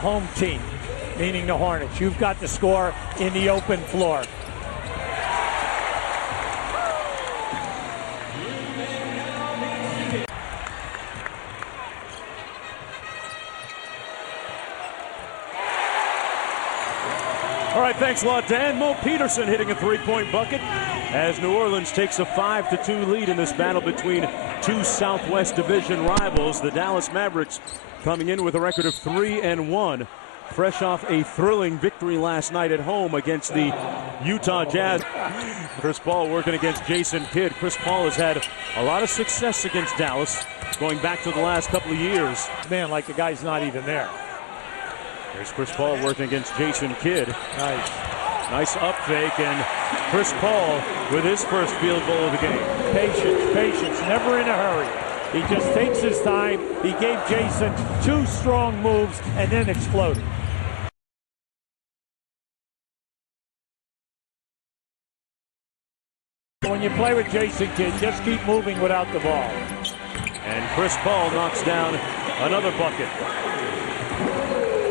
Home team, meaning the Hornets. You've got to score in the open floor. All right, thanks a lot, Dan. Mo Peterson hitting a three-point bucket as New Orleans takes a 5-2 lead in this battle between two Southwest Division rivals. The Dallas Mavericks coming in with a record of 3-1, fresh off a thrilling victory last night at home against the Utah Jazz. Chris Paul working against Jason Kidd. Chris Paul has had a lot of success against Dallas going back to the last couple of years. Man, like the guy's not even there. There's Chris Paul working against Jason Kidd. Nice up fake, and Chris Paul with his first field goal of the game. Patience, never in a hurry. He just takes his time. He gave Jason two strong moves and then exploded. When you play with Jason Kidd, just keep moving without the ball. And Chris Paul knocks down another bucket.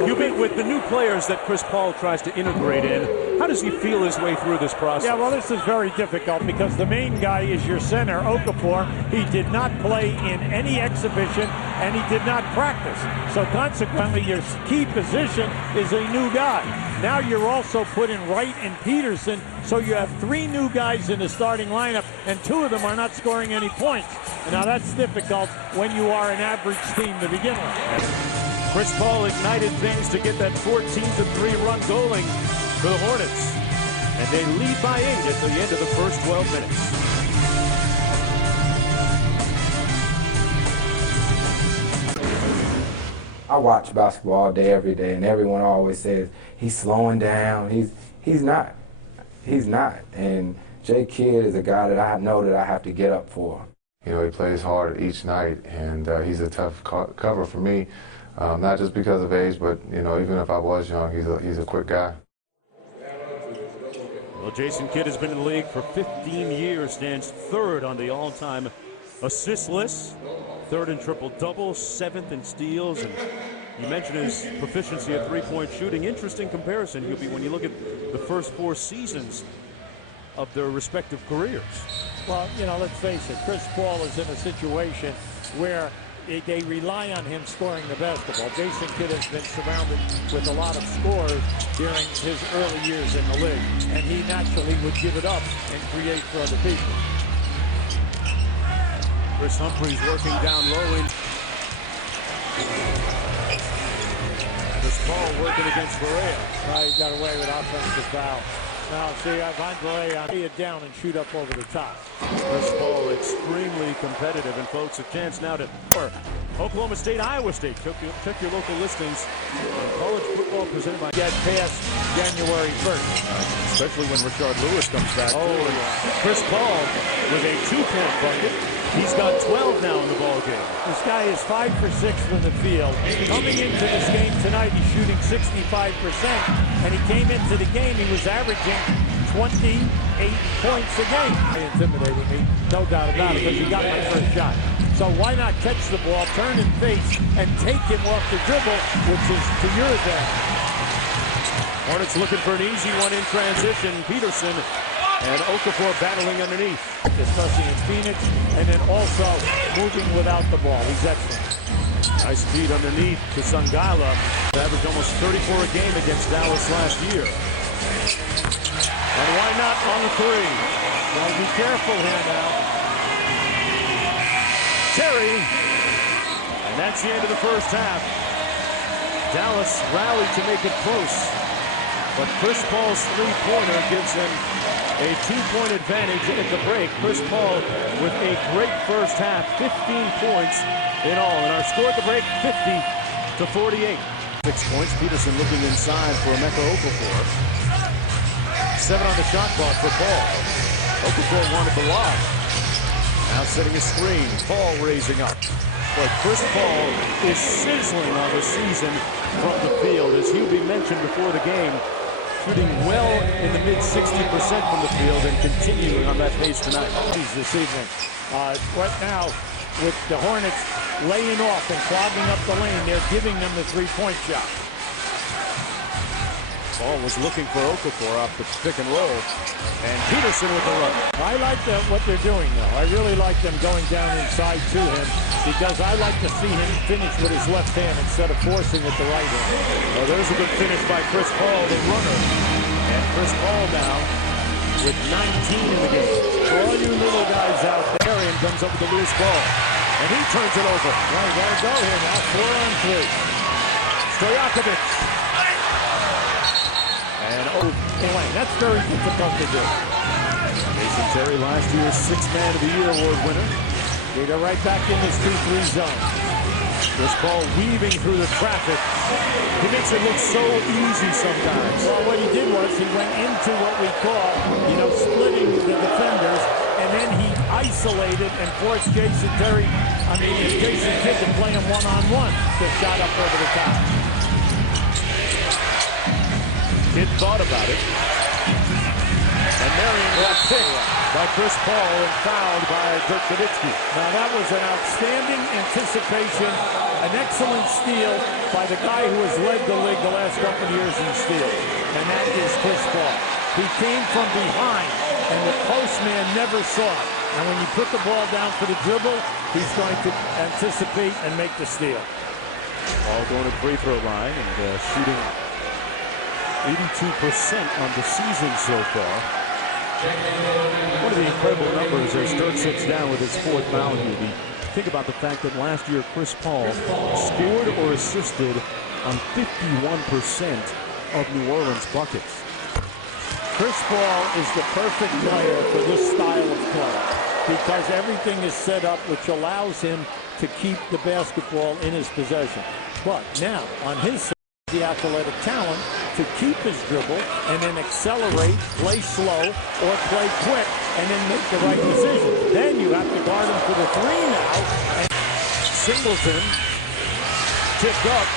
With the new players that Chris Paul tries to integrate in, how does he feel his way through this process? Yeah, well, this is very difficult because the main guy is your center, Okafor. He did not play in any exhibition, and he did not practice. So consequently, your key position is a new guy. Now you're also putting Wright and Peterson, so you have three new guys in the starting lineup, and two of them are not scoring any points. Now that's difficult when you are an average team to begin with. Chris Paul ignited things to get that 14-3 run going for the Hornets. And they lead by 8 at the end of the first 12 minutes. I watch basketball all day, every day, and everyone always says, he's slowing down. He's not. He's not. And Jay Kidd is a guy that I know that I have to get up for. You know, he plays hard each night, and he's a tough cover for me. Not just because of age, but, you know, even if I was young, he's a quick guy. Well, Jason Kidd has been in the league for 15 years, stands third on the all-time assist list, third in triple-double, seventh in steals, and you mentioned his proficiency at three-point shooting. Interesting comparison, Hubie, when you look at the first 4 seasons of their respective careers. Well, you know, let's face it, Chris Paul is in a situation where they rely on him scoring the basketball. Jason Kidd has been surrounded with a lot of scorers during his early years in the league, and he naturally would give it up and create for other people. Chris Humphries working down low. Chris Paul working against Barea. He got away with offensive foul. Now, see, Andre, lay it down and shoot up over the top. Chris Paul extremely competitive, and folks, a chance now to Oklahoma State, Iowa State. Check your local listings on college football presented by Get past January 1st. Especially when Rashard Lewis comes back. Oh, yeah. Chris Paul with a 2-point bucket. He's got 12 now in the ball game. This guy is 5 for 6 from the field. Coming into this game tonight, he's shooting 65%, and he came into the game, he was averaging 28 points a game. Intimidating me, no doubt about it, because he got my first shot. So why not catch the ball, turn and face, and take him off the dribble, which is to your advantage. Hornets looking for an easy one in transition. Peterson and Okafor battling underneath. Especially in Phoenix, and then also moving without the ball. He's excellent. Nice feed underneath to Sangala. Averaged almost 34 a game against Dallas last year. And why not on the 3? Well, be careful here now. Terry. And that's the end of the first half. Dallas rallied to make it close. But Chris Paul's three-pointer gives them a 2-point advantage at the break. Chris Paul with a great first half, 15 points in all. And our score at the break, 50-48. 6 points. Peterson looking inside for Emeka Okafor. 7 on the shot clock for Paul. Okafor wanted the lob. Now setting a screen. Paul raising up. But Chris Paul is sizzling on the season from the field. As Hubie mentioned before the game, shooting well in the mid-60% from the field and continuing on that pace tonight. This evening. Right now, with the Hornets laying off and clogging up the lane, they're giving them the three-point shot. Paul was looking for Okafor off the pick and roll. And Peterson with the run. I like what they're doing, though. I really like them going down inside to him because I like to see him finish with his left hand instead of forcing with the right hand. Oh, there's a good finish by Chris Paul, the runner. And Chris Paul now with 19 in the game. For all you little guys out there, Arian comes up with the loose ball. And he turns it over. right, gotta go here now. 4 on 3. Stojakovic. And Lane. That's very difficult to do. Jason Terry, last year's Sixth Man of the Year award winner. They go right back in this 2-3 zone. Chris Paul weaving through the traffic. He makes it look so easy sometimes. Well, what he did was he went into what we call, splitting the defenders, and then he isolated and forced Jason Kidd to play him one-on-one to shot up over the top. Kidd thought about it. And Marion got picked by Chris Paul and fouled by Dirk Nowitzki. Now that was an outstanding anticipation, an excellent steal by the guy who has led the league the last couple of years in steals, and that is Chris Paul. He came from behind, and the postman never saw it. And when you put the ball down for the dribble, he's going to anticipate and make the steal. Paul going to free throw line and shooting 82% on the season so far. One of the incredible numbers as Dirk sits down with his fourth foul here. Think about the fact that last year Chris Paul scored or assisted on 51% of New Orleans buckets. Chris Paul is the perfect player for this style of play because everything is set up which allows him to keep the basketball in his possession. But now, on his side, the athletic talent to keep his dribble and then accelerate, play slow, or play quick, and then make the right decision. Then you have to guard him for the three now. And Singleton tipped up,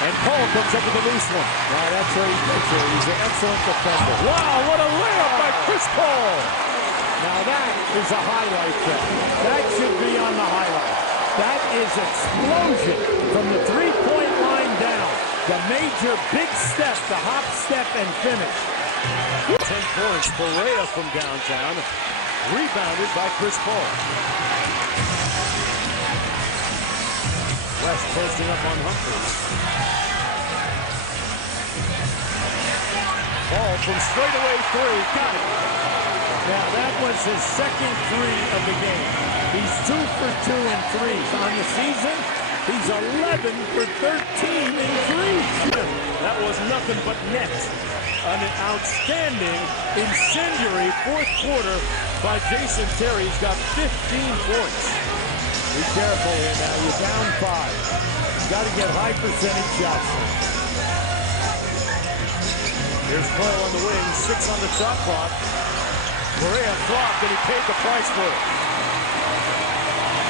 and Paul comes up with a loose one. Wow, that's where he gets here. He's an excellent defender. Wow, what a layup by Chris Paul! Now that is a highlight play. That should be on the highlight. That is explosion from the three-point line down. The major big step, the hop, step, and finish. 10 points, Peja from downtown, rebounded by Chris Paul. West posting up on Humphries. Paul from straightaway three, got it. Now that was his second three of the game. He's 2 for 2 in threes. On the season, he's 11 for 13 in threes. That was nothing but net. An outstanding, incendiary fourth quarter by Jason Terry. He's got 15 points. Be careful here now. You're down 5. You've got to get high percentage shots. Here's Pearl on the wing, 6 on the shot clock. Peja flopped and he paid the price for it.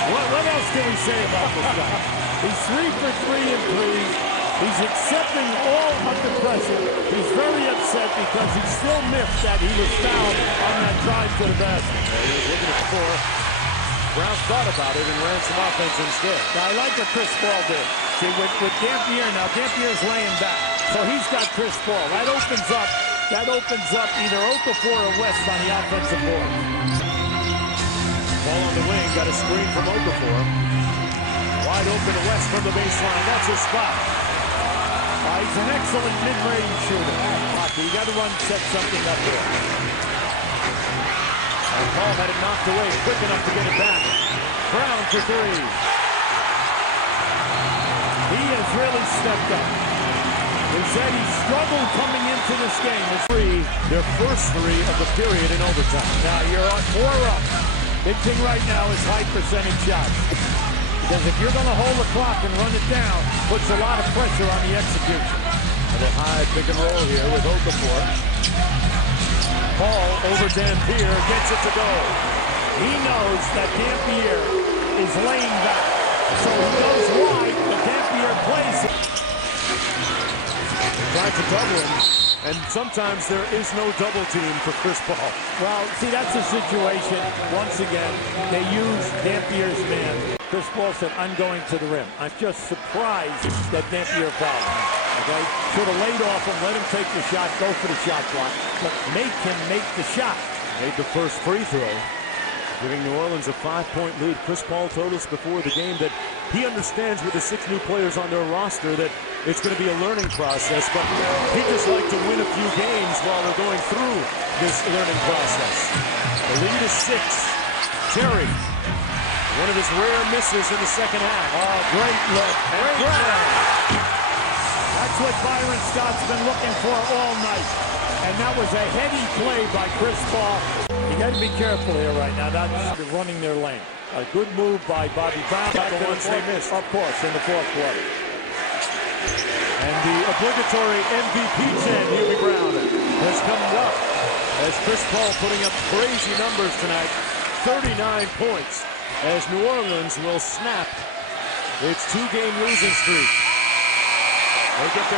What else can we say about this guy? He's 3 for 3 in threes. He's accepting all under pressure. He's very upset because he still missed that he was fouled on that drive to the basket. He was looking at 4. Brown thought about it and ran some offense instead. Now, I like what Chris Paul did. See, with Dampier now, Dampier's laying back. So he's got Chris Paul. That opens up either Okafor or West on the offensive board. Ball on the wing, got a screen from Okafor. Wide open to West from the baseline. That's his spot. He's an excellent mid-range shooter. You got to set something up there. And Paul had it knocked away, quick enough to get it back. Brown for 3. He has really stepped up. They said he struggled coming into this game. Their first 3 of the period in overtime. Now you're on 4 up. Big thing right now is high percentage shots. Because if you're going to hold the clock and run it down, puts a lot of pressure on the execution. A little high pick and roll here with Okafor. Paul over Dampier, gets it to go. He knows that Dampier is laying back. So he goes wide, but Dampier plays it. Tried to double him, and sometimes there is no double team for Chris Paul. Well, see, that's a situation, once again, they use Dampier's man. Chris Paul said, I'm going to the rim. I'm just surprised that Dampier fouled. Okay? Should have laid off him, let him take the shot, go for the shot clock, but make him make the shot. Made the first free throw, giving New Orleans a 5-point lead. Chris Paul told us before the game that he understands with the 6 new players on their roster that it's going to be a learning process, but he'd just like to win a few games while they're going through this learning process. The lead is 6. Terry, one of his rare misses in the second half. Oh, great look. Great. That's what Byron Scott's been looking for all night. And that was a heady play by Chris Paul. You got to be careful here right now. That's running their lane. A good move by Bobby Brown. The ones they missed. Of course, in the fourth quarter. And the obligatory MVP chant, Hubie Brown, has come up as Chris Paul putting up crazy numbers tonight. 39 points as New Orleans will snap its 2-game losing streak. They get their